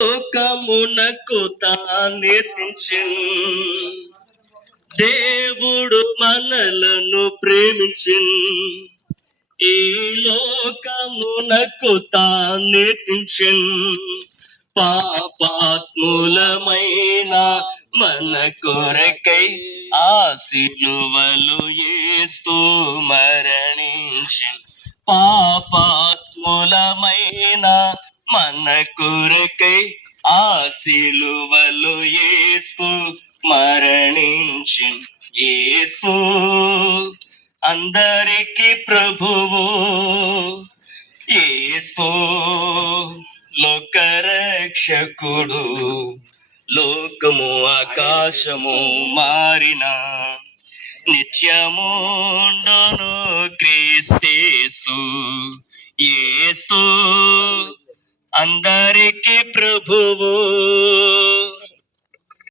లోకమునకు తానెత్తించెను, దేవుడు మనలను ప్రేమించెను. ఈ లోకమునకు తానెత్తించెను, పాపాత్ములమైన మన కొరకై ఆ సిలువలో యేసు మరణించెను. పాపాత్ములమైన మన కొరకై ఆ సిలువలో యేసు మరణించెను. యేసు అందరికి ప్రభువు, యేసు లోకరక్షకుడు. లోకము ఆకాశము మారిన నిత్యముండును క్రీస్తేస్తు. యేసు అందరికి ప్రభువు,